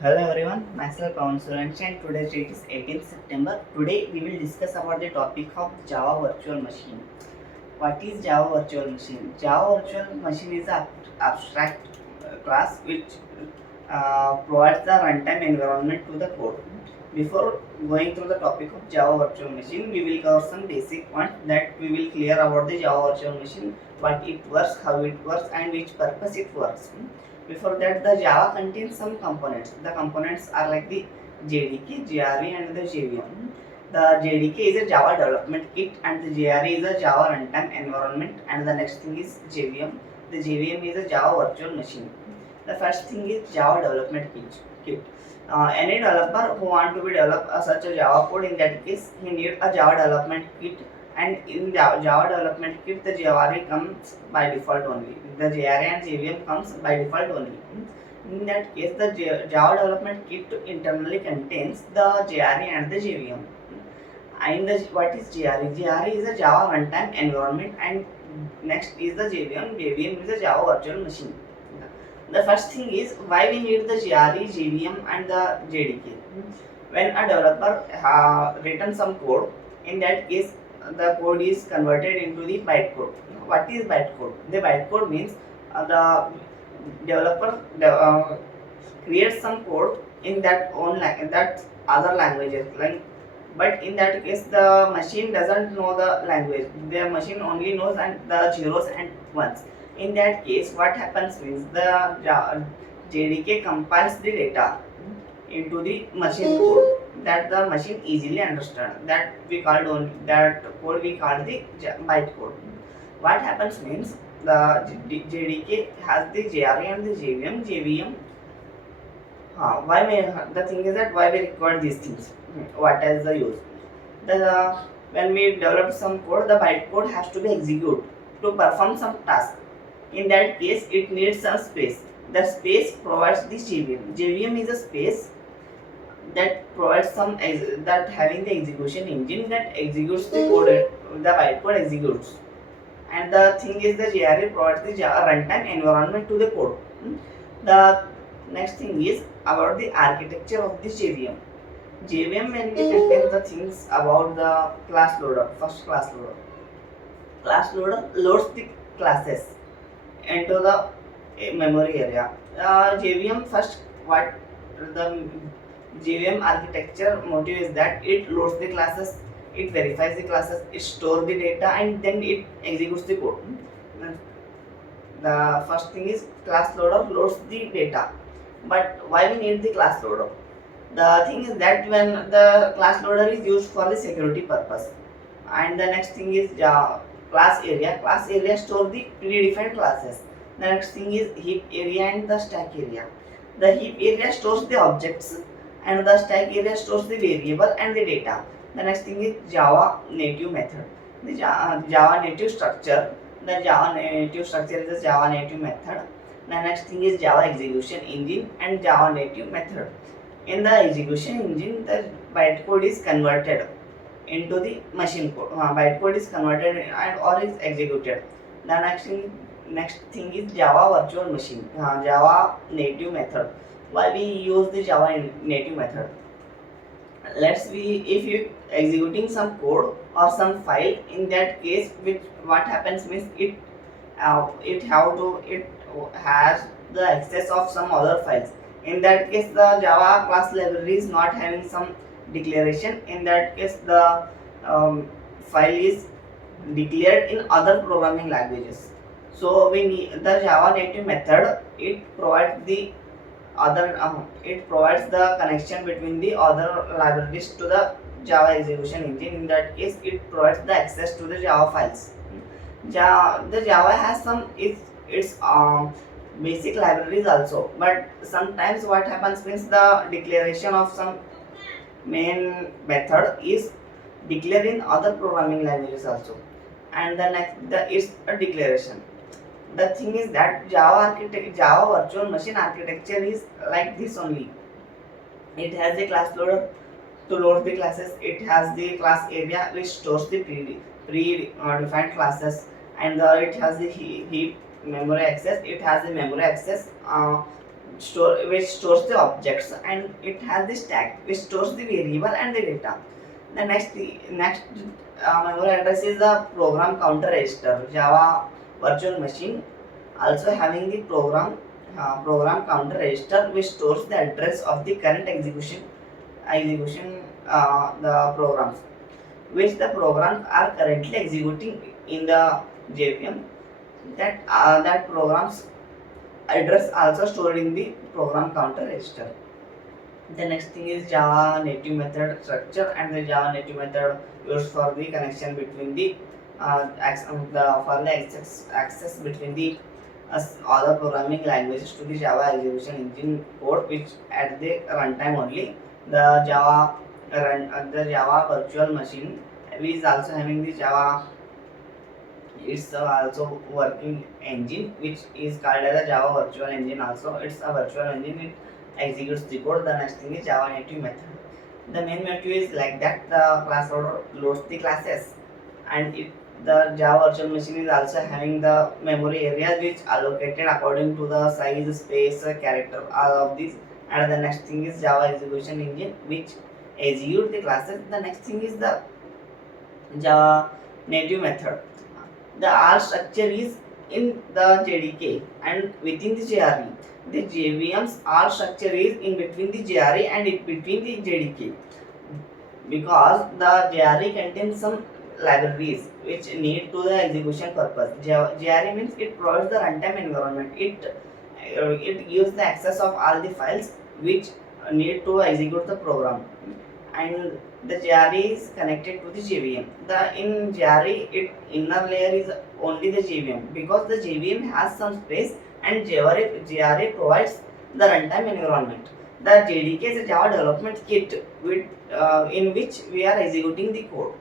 Hello everyone, myself Pawan Suranshi and today's date is 18th September. Today we will discuss about the topic of Java Virtual Machine. What is Java Virtual Machine? Java Virtual Machine is an abstract class which provides the runtime environment to the code. Before going through the topic of Java Virtual Machine, we will cover some basic points that we will clear about the Java Virtual Machine, what it works, how it works, and which purpose it works. Before that, the Java contains some components. The components are like the JDK, JRE, and the JVM. The JDK is a Java development kit, and the JRE is a Java runtime environment, and the next thing is JVM. The JVM is a Java virtual machine. The first thing is Java development kit. Any developer who want to be develop such a Java code, in that case he need a Java development kit, and in Java development kit the JRE comes by default only. The JRE and JVM comes by default only. In that case, the Java development kit internally contains the JRE and the JVM. And what is JRE? JRE is a Java runtime environment, and next is the JVM. JVM is a Java virtual machine. The first thing is why we need the JRE, JVM, and the JDK. When a developer written some code, in that case the code is converted into the bytecode. What is bytecode? The bytecode means the developer creates some code in that in that other languages, like, but in that case the machine doesn't know the language. The machine only knows and the zeros and ones. In that case, what happens means the JDK compiles the data into the machine code that the machine easily understand. That we called on that code we call the bytecode. What happens means the JDK has the JRE and the JVM. Why the thing is that why we require these things? What is the use? The when we develop some code, the bytecode has to be executed to perform some task. In that case, it needs some space. The space provides the JVM. JVM is a space that provides some that having the execution engine that executes the code. The bytecode executes, and the thing is the JRE provides the Java runtime environment to the code. The next thing is about the architecture of the JVM. JVM mainly contains the things about the class loader. First, class loader. Class loader loads the classes into the memory area. JVM first, what the JVM architecture motive is that it loads the classes, it verifies the classes, it stores the data, and then it executes the code. The first thing is class loader loads the data. But why we need the class loader? The thing is that when the class loader is used for the security purpose, and the next thing is class area. Class area stores the predefined classes. The next thing is heap area and the stack area. The heap area stores the objects, and the stack area stores the variable and the data. The next thing is Java native method. The Java native structure. The Java native structure is the Java native method. The next thing is Java execution engine and Java native method. In the execution engine, the bytecode is converted into the machine code. Bytecode is converted and or is executed. The next thing is Java virtual machine. Java native method. Why we use the Java native method? Let's be if you executing some code or some file, in that case, which what happens means it has the access of some other files. In that case, the Java class library is not having some declaration. In that case, the file is declared in other programming languages. So we need the Java native method. It provides the connection between the other libraries to the Java execution engine. In that case, it provides the access to the Java files. The Java has some its basic libraries also, but sometimes what happens means the declaration of some main method is declared in other programming languages also, and the next the is a declaration. The thing is that Java virtual machine architecture is like this only. It has the class loader to load the classes. It has the class area which stores the pre-defined classes, and it has the heap memory access. It has the memory access which stores the objects, and it has the stack which stores the variable and the data. The next memory address is the program counter register. Java virtual machine also having the program counter register which stores the address of the current execution the programs which the programs are currently executing in the JVM. That program's address also stored in the program counter register. The next thing is Java native method structure, and the Java native method used for the connection between access between the other programming languages to the Java execution engine code, which at the runtime only. The Java virtual machine is also having the Java. It's also working engine which is called as a Java virtual engine. Also, it's a virtual engine. It executes the code. The next thing is Java native method. The main method is like that. The class loader loads the classes, and the Java virtual machine is also having the memory areas which allocated according to the size, space, character, all of these. And the next thing is Java execution engine which execute the classes. The next thing is the Java native method. The R structure is in the JDK and within the JRE. The JVM's R structure is in between the JRE and in between the JDK, because the JRE contains some libraries which need to the execution purpose. JRE means it provides the runtime environment. It gives the access of all the files which need to execute the program, and the JRE is connected to the JVM. In JRE, inner layer is only the JVM, because the JVM has some space and JRE provides the runtime environment. The JDK is a Java development kit in which we are executing the code.